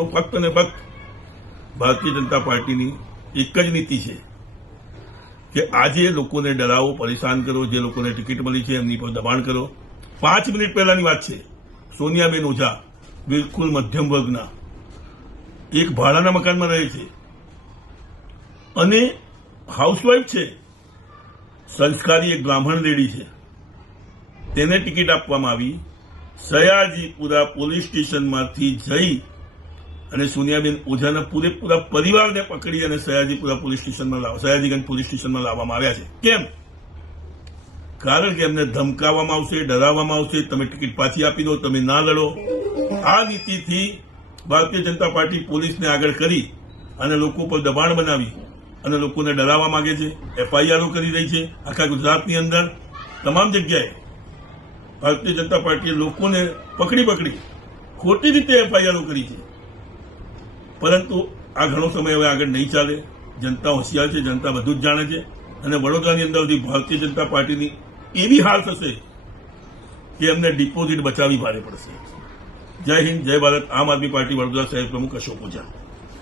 તો ફક્ત ને ફક્ત ભારતીય જનતા પાર્ટીની એક જ નીતિ છે કે આજે લોકોને ડરાવો, પરેશાન કરો, જે લોકોને ટિકિટ મળી છે એમની પર દબાણ કરો. 5 મિનિટ પહેલાની વાત છે, સોનિયાબેન ઓઝા બિલકુલ મધ્યમ વર્ગના એક ભાડાના મકાનમાં રહે છે અને હાઉસવાઇફ છે, સંસ્કારી એક બ્રાહ્મણ લેડી છે. તેને ટિકિટ આપવામાં આવી. સયાજીપુરા પોલીસ સ્ટેશનમાંથી જઈ અને સોનિયાબેન ઓઝાના પૂરેપૂરા પરિવારને પકડી અને સયાજીગંજ પોલીસ સ્ટેશનમાં લાવવામાં આવ્યા છે. કેમ? કારણ કે એમને ધમકાવવામાં આવશે, ડરાવવામાં આવશે, તમે ટિકિટ પાછી આપી દો, તમે ના લડો. આ નીતિથી ભારતીય જનતા પાર્ટી પોલીસને આગળ કરી અને લોકો પર દબાણ બનાવી અને લોકોને ડરાવવા માંગે છે. એફઆઈઆરો કરી રહી છે આખા ગુજરાતની અંદર. તમામ જગ્યાએ ભારતીય જનતા પાર્ટીએ લોકોને પકડી ખોટી રીતે એફઆઈઆરો કરી છે. પરંતુ આ ઘણો સમય હવે આગળ નહીં ચાલે. જનતા હોશિયાર છે, જનતા બધું જ જાણે છે અને વડોદરાની અંદરથી ભારતીય જનતા પાર્ટીની એવી હાલ થશે કે એમને ડિપોઝિટ બચાવવી ભારે પડશે. જય હિન્દ, જય ભારત. આમ આદમી પાર્ટી વડોદરા શહેર પ્રમુખ અશોક ઓઝા.